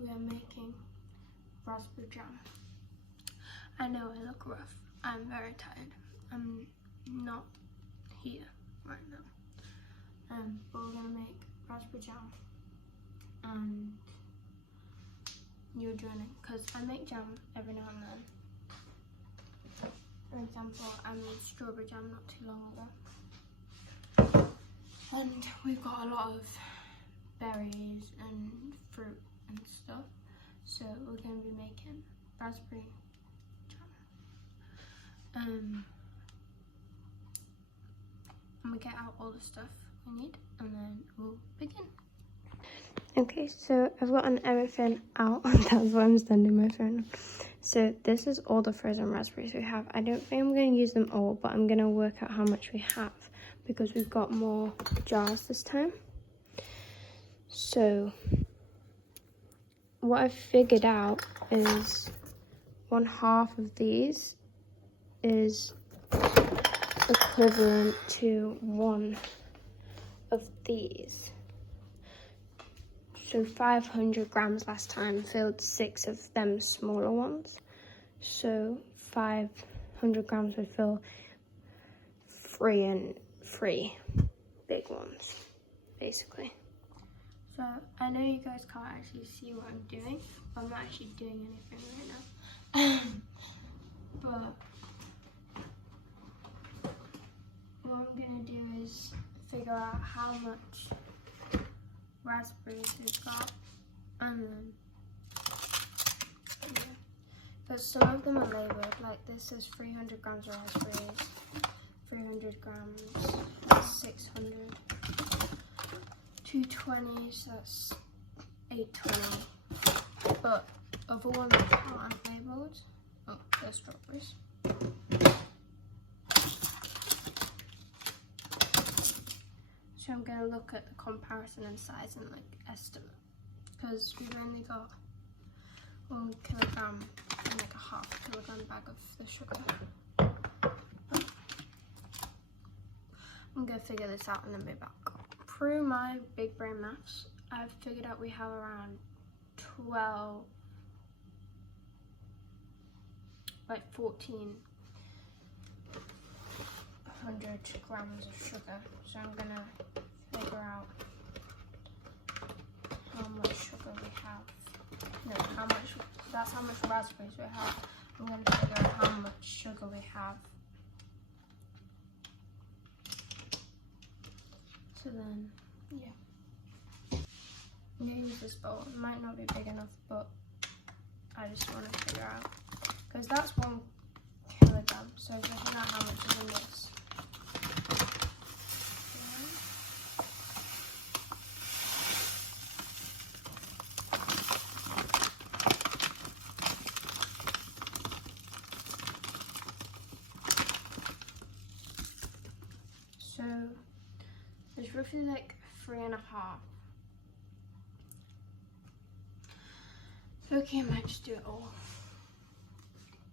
we are making raspberry jam. I know I look rough. I'm very tired. I'm not here right now. But we're gonna make raspberry jam, and you're joining because I make jam every now and then. For example, I made strawberry jam not too long ago, and we've got a lot of berries and fruit and stuff, so we're going to be making raspberry jam. And we get out all the stuff we need, and then we'll begin. Okay, so I've gotten everything out. That's why I'm standing my phone. So this is all the frozen raspberries we have. I don't think I'm going to use them all, but I'm going to work out how much we have because we've got more jars this time. So what I've figured out is 1/2 of these is equivalent to 1 of these. So 500 grams last time filled 6 of them smaller ones. So 500 grams would fill 3 big ones, basically. So I know you guys can't actually see what I'm doing. I'm not actually doing anything right now. But what I'm gonna do is figure out how much raspberries we've got, and then because some of them are labelled, like this is 300 grams of raspberries, 300 grams, that's 600, 220, so that's 820, but other ones aren't labelled. Oh, they're strawberries. So I'm going to look at the comparison in size and like estimate, because we've only got 1 kilogram and like a 1/2 kilogram bag of the sugar. I'm going to figure this out and then be back. Through my big brain maths, I've figured out we have around 1400 grams of sugar. So I'm gonna figure out how much sugar we have. No, that's how much raspberries we have. I'm gonna figure out how much sugar we have. So then, yeah. I'm gonna use this bowl. It might not be big enough, but I just want to figure out. Because that's 1 kilogram, so figuring out how much is in this. So there's roughly like 3.5. Okay, I might just do it all.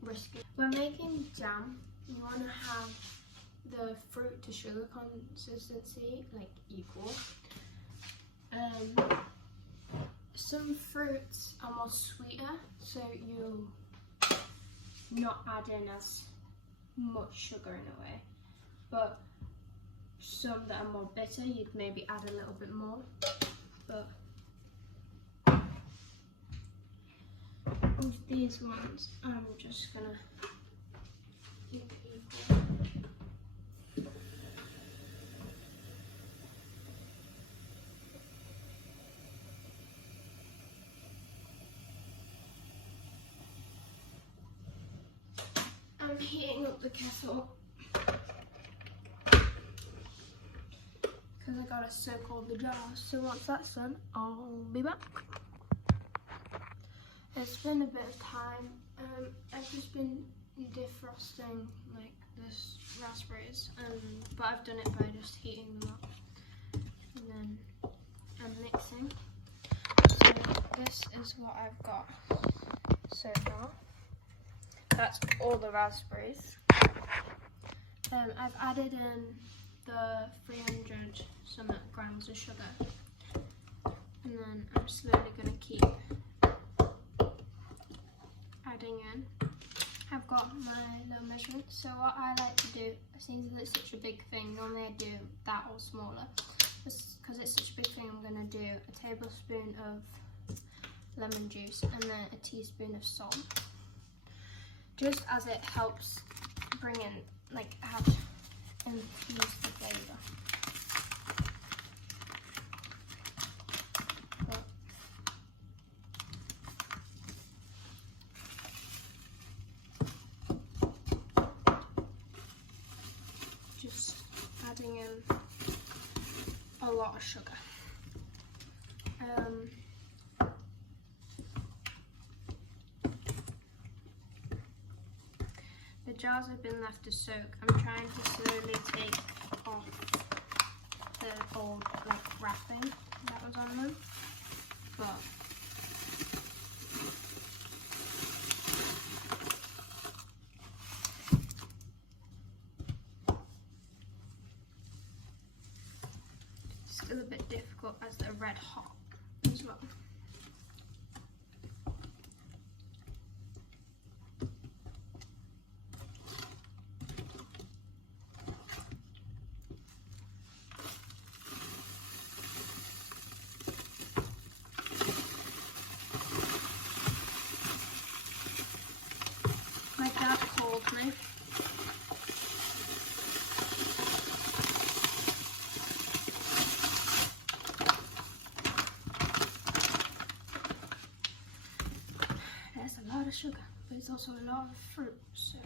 Risky. When making jam, you want to have the fruit to sugar consistency like equal. Some fruits are more sweeter, so you not add in as much sugar in a way, but some that are more bitter, you'd maybe add a little bit more. But with these ones, I'm just gonna keep it equal. I'm heating up the kettle because I gotta soak all the jars. So once that's done, I'll be back. It's been a bit of time. I've just been defrosting like this raspberries, but I've done it by just heating them up, and then I'm mixing. So this is what I've got so far. That's all the raspberries. I've added in the 300 some grams of sugar, and then I'm slowly going to keep adding in, I've got my little measurements. So what I like to do, since it's such a big thing, normally I do that or smaller. Because it's such a big thing, I'm going to do a tablespoon of lemon juice and then a teaspoon of salt. Just as it helps bring in, like, infuse the flavour. Just adding in a lot of sugar. The jars have been left to soak. I'm trying to slowly take off the old wrapping that was on them, but still a bit difficult as they're red hot as well. My dad called me. There's a lot of sugar, but it's also a lot of fruit, so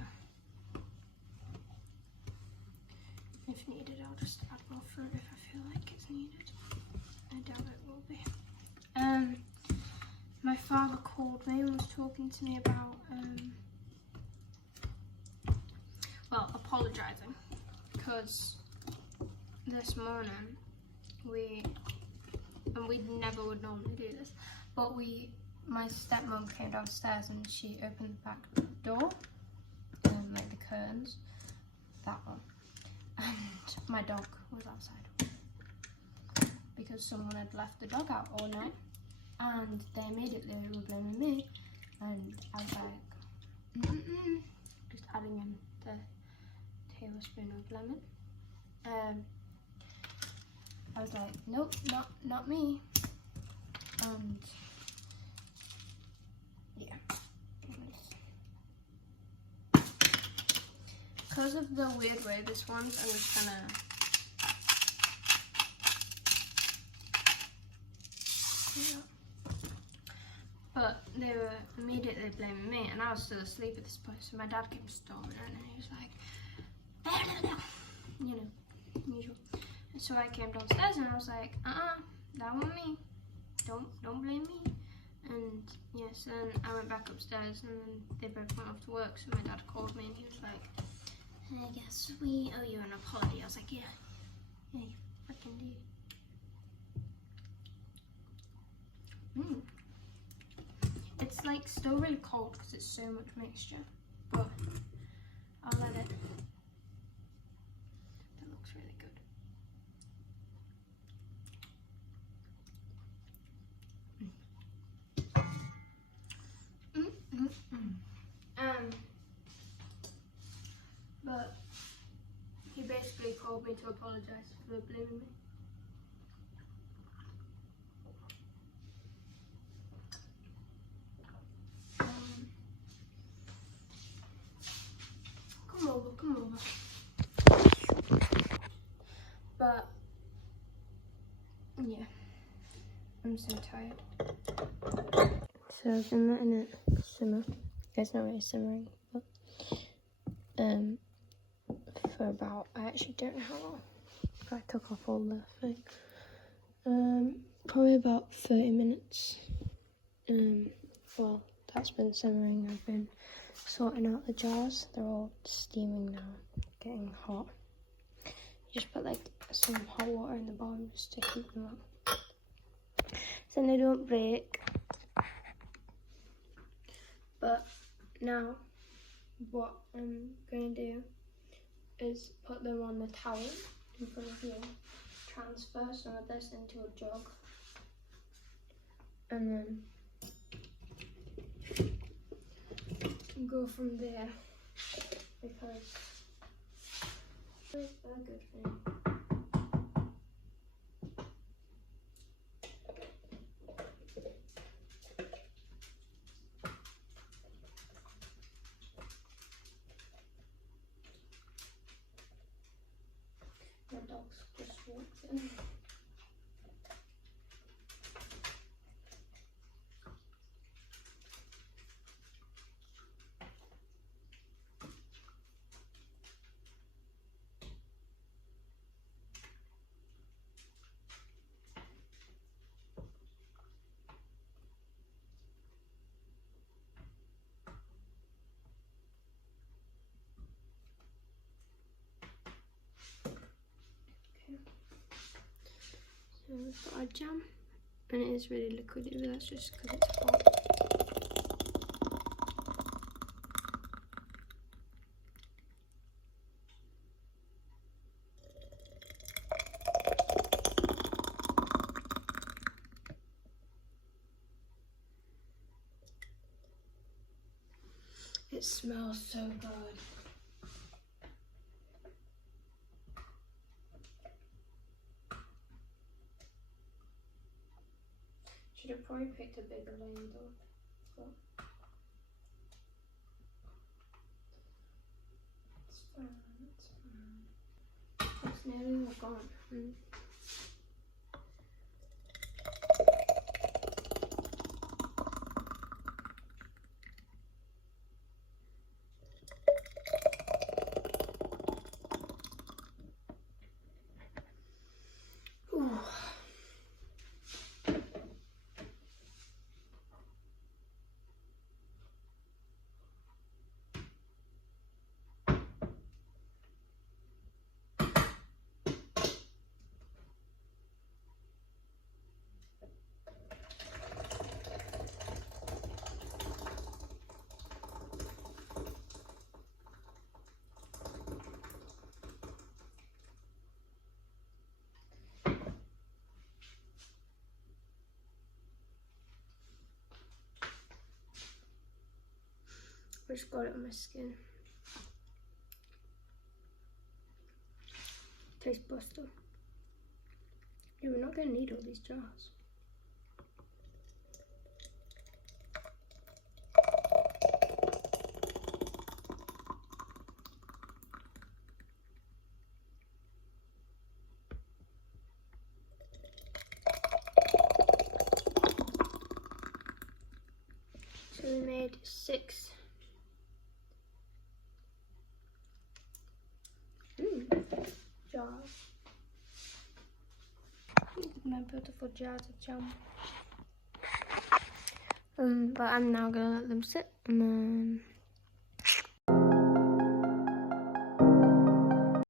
if needed I'll just add more fruit if I feel like it's needed. I doubt it will be. My father called me and was talking to me about apologising, because this morning we never would normally do this, but my stepmom came downstairs and she opened the back door, like the curtains, that one, and my dog was outside because someone had left the dog out all night, and they immediately were blaming me, and I was like, just adding in the tablespoon of lemon. I was like, nope, not me, and yeah, because of the weird way this one's, I'm just gonna but they were immediately blaming me, and I was still asleep at this point, so my dad came storming in and he was like, you know, usual. And so I came downstairs and I was like, that wasn't me, don't blame me. And yes, then I went back upstairs and then they both went off to work, so my dad called me and he was like, I guess we owe you an apology. I was like, yeah, you fucking do. It's like still really cold because it's so much mixture, but I'll let it. That looks really good. But he basically called me to apologise for blaming me. Come over. But yeah, I'm so tired. So I've been letting it simmer. It's not really simmering, but for about, I actually don't know how long. I took off all the thing. Probably about 30 minutes. Well, that's been simmering. I've been sorting out the jars. They're all steaming now, getting hot. Just put like some hot water in the bottom just to heat them up, so they don't break. But now what I'm going to do is put them on the towel in front of you, transfer some of this into a jug, and then go from there because it's a good thing. My dog's just walked in. So we've got our jam, and it is really liquidy, but that's just because it's hot. It smells so good. Should have probably picked a bigger lane though. But it's fine, it's fine. It's nearly all gone. Ooh. I just got it on my skin. Tastes buster. Yeah, we're not going to need all these jars. So we made 6. Jars. My beautiful jars of jam. But I'm now gonna let them sit and then